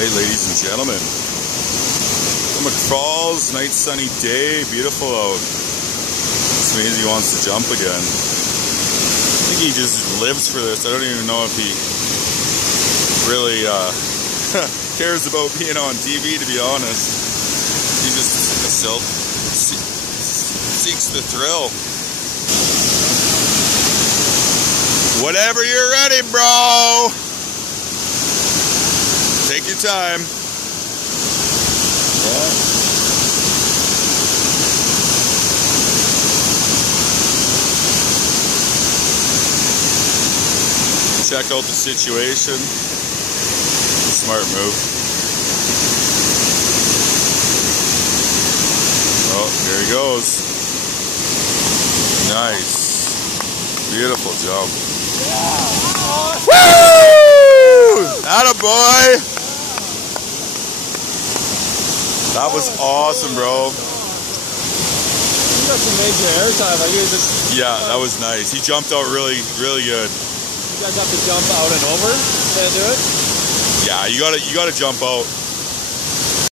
Alright, ladies and gentlemen. Lumbreck Falls, nice sunny day, beautiful out. This means he wants to jump again. I think he just lives for this. I don't even know if he really cares about being on TV, to be honest. He just seeks the thrill. Whenever you're ready, bro. Take your time. Yeah. Check out the situation. Smart move. Oh, here he goes. Nice. Beautiful jump. Woo! Attaboy! That was awesome, bro. You got some major airtime. Like you just. Yeah, that was nice. He jumped out really good. You guys have to jump out and over to do it? Yeah, you gotta jump out.